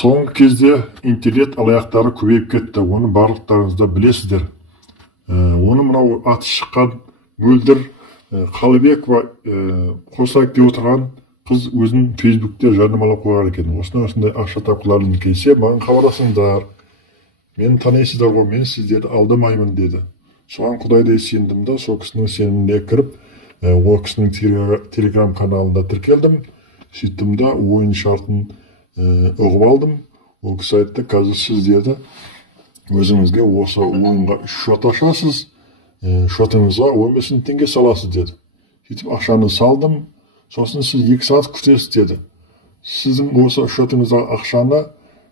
Соңғы кезде интернет алаяқтары көбейіп кетті. Оны барлықтарыңыз да білесіздер. Оны мынау аты шыққан Мөлдір Қалыбекова қосайық деп отырған қыз өзін Фейсбукте жарнамалап қойған екен. Осындай ақша тапқыларың келсе, маған хабарласыңдар. Мені танисыздар ғой, мен сіздерді алдамаймын деді. Соған құдайдай сендім да, сол кісінің сеніміне кіріп, ол кісінің телеграм каналында тіркелдім. Сөйттім да ойын шартын ұғып алдым. Ол кісі айтты, қазір сіздерді өзіңізге осы ойынға 3 шот ашасыз, шотыңызға 15 000 теңге саласыз деді. Сөйтіп ақшаны салдым, сосын сіз 2 сағат күтесіз деді. Сіздің осы шотыңызға ақшаны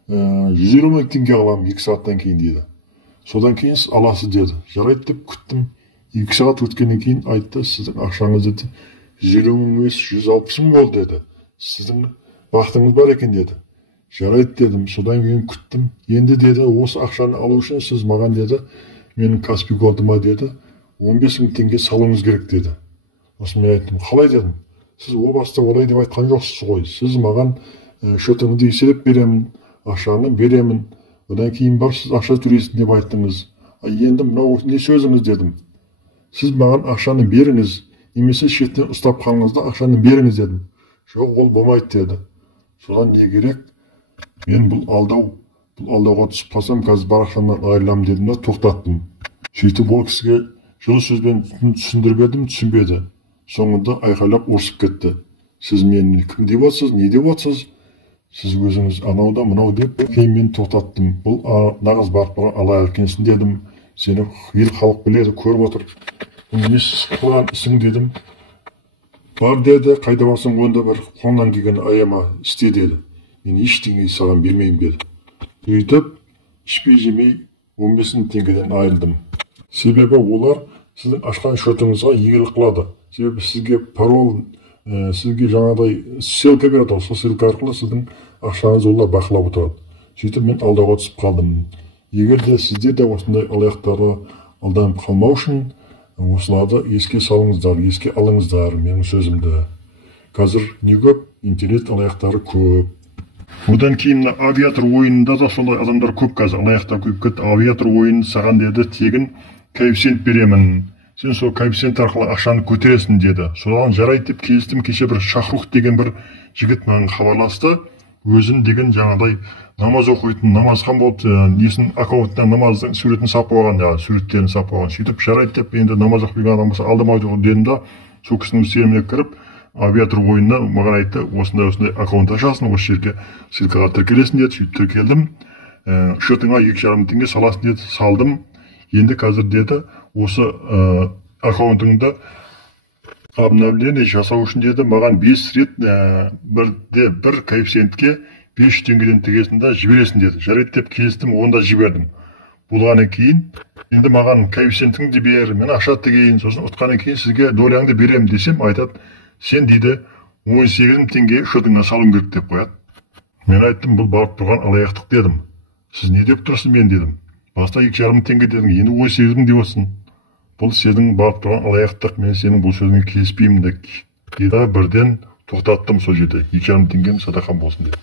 120 000 теңге аламын 2 сағаттан кейін деді. Содан кейін сіз аласыз деді. Жарайды деп күттім. 2 сағат өткеннен кейін айтты, сіздің ақшаңыз деді 120 000 емес 160 000 болды деді. Сіздің бақытыңыз бар екен деді. Жарайды дедім. Содан кейін күттім. Енді деді, осы ақшаны алу үшін сіз маған деді, менің Каспий голдыма деді 15 000 теңге салуыңыз керек деді. Сосын мен айттым, қалай дедім. Сіз о баста олай деп айтқан жоқсыз ғой. Сіз маған шотыңызды еселеп беремін, ақшаны беремін. Одан кейін бар сіз ақша төлейсің деп айттыңыз. Енді мынау не сөзіңіз дедім. Сіз маған ақшаны беріңіз, немесе шеттен ұстап қалыңыз да ақшаны беріңіз дедім. Жоқ, ол болмайды деді. Содан не керек? Мен бұл алдауға түсіп қалсам, қазір бар ақшамнан айырыламын дедім да тоқтаттым. Сөйтіп ол кісіге жылы сөзбен түсіндіріп едім, түсінбеді. Соңында айқайлап ұрсып кетті. Сіз мені кім деп отырсыз, не деп отырсыз? Сіз өзіңіз анау да мынау деп, кейін мен тоқтаттым. Бұл нағыз барып тұрған алаяқ екенсің дедім. Сені ел халық біледі, көріп отыр. Бұл не қылған ісің дедім. Бар деді, қайда барсаң онда бір қолынан келген аяма істе деді. Мен ештеңе саған бермеймін деді. Сөйтіп, ішпей жемей 15 000 теңгеден айырылдым. Себебі олар сіздің ашқан шотыңызға игілік қылады. Себебі сізге парол, сізге жаңағыдай ссылка береді, сол ссылка арқылы сіздің ақшаңызды олар бақылап отырады. Сөйтіп мен алдауға түсіп қалдым. Егер де сіздер де осындай алаяқтарды алданып қалмау үшін, осыларды еске салыңыздар, еске алыңыздар менің сөзімді. Қазір не көп? Интернет алаяқтары көп. Одан кейін авиатор ойынында да сондай адамдар көп қазір. Алаяқтар көп кетті. Авиатор ойынын саған деді, тегін коэффициент беремін. Сен сол коэффициент арқылы ақшаны көтересің деді. Содан жарайды деп келістім. Кеше бір Шахрух деген бір жігіт маған хабарласты. Өзін деген жаңағыдай намаз оқитын, намазхан болып, несін аккаунтына намаздың суретін салып қойған, суреттерін салып қойған. Сөйтіп жарайды деп, енді намаз оқиған адам болса алдамайды дедім да, сол кісінің сеніміне кіріп, авиатор ойынына маған айтты, осындай аккаунт ашасың, осы жерге ссылкаға тіркелесің деді. Сөйтіп тіркелдім. Шотыңа 2,5 000 теңге саласың деді. Салдым. Енді қазір деді, осы аккаунтыңда обновление жасау үшін деді, маған 5 рет бір коэффициентке 500 теңгеден тігесін да жібересің деді. Жарайды деп келістім, онда жібердім. Болғаннан кейін, енді маған коэффициентіңді бер, мен ақша тігейін, сосын ұтқаннан кейін сізге доляңды беремін десем, айтады, сен дейді 18 000 теңге шотыңа салуың керек деп қояды. Мен айттым, бұл барып тұрған алаяқтық дедім. Сіз не деп тұрсыз мен дедім. Баста 2,5 000 теңге дедің, енді 18 000 деп отырсың. Бұл сенің барып тұрған алаяқтық, мен сенің бұл сөзіңе келіспеймін деді. Бірден тоқтаттым сол жерде. 2,5 000 теңгем садақам болсын деді.